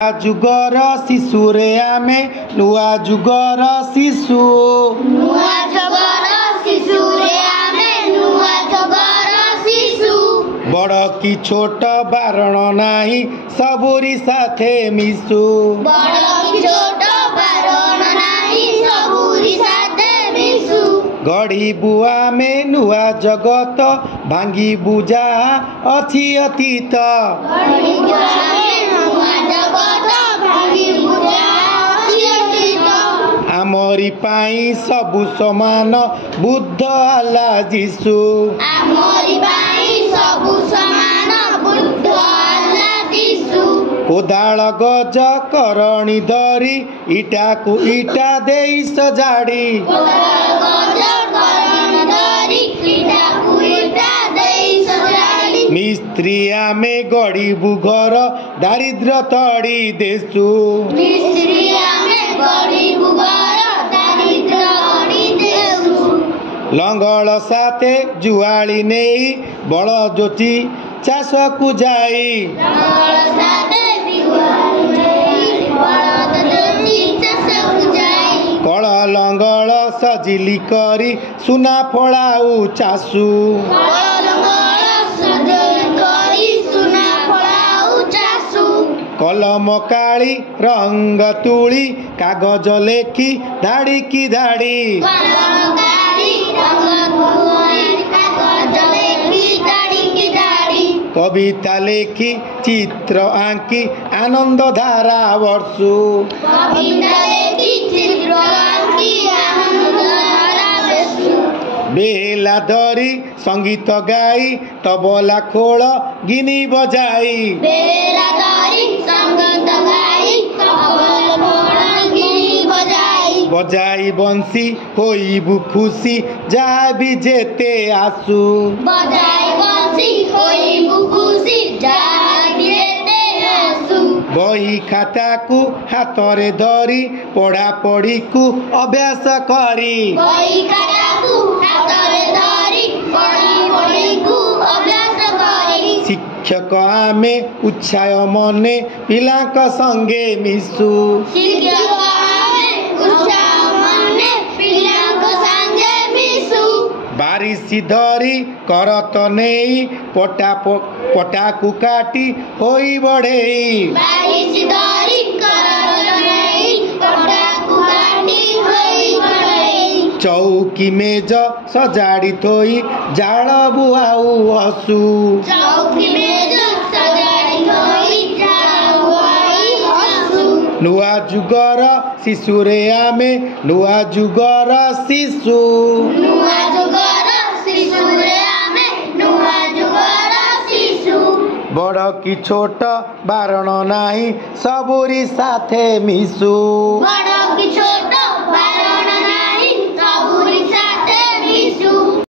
जुगर शिशु रे आमे नुआ जुगर शिशु बड़ की छोट बारण नाही सबुरी साथे मिसु गढ़ी बुआ में नुआ जगत भांगी बुझा अच्छी अतीत आमरी पाई सबु समान बुद्ध आला जीसु कोदाल गज करणी धरी इटा को इटा दे सजाड़ी मिस्त्री आमे गढ़ीबु घर दारिद्र तड़ी देसु लंगल साथे जुआली नहीं बड़ जोची चाष को जाई कल लंगल सजिली करी सुना फड़ाऊ चासु कलम काली रंग तुली कागज लेखी धाड़ी की धाड़ी कविता लेखी चित्र आंकी आनंद धारा वर्षु बेला धरी संगीत गाई तबला खोल गिनी बजाई बजाई बंसी होइबु खुशी जहाँ भी जेते आसु बही खाता को हाथ रे धरी पढ़ा पढ़ी को अभ्यास करी शिक्षक आमे उत्साह मने पिलाक संगे मिसु बारिश धरी करत नहीं पटा को काटी होई बढ़े चौकी मेज सजाड़ी थोई जाल बुआऊ हसु नुआ जुगर शिशु रे आमे नुआ जुगर शिशु बड़ की छोट बारण नाही सबुरी साथे मिसु।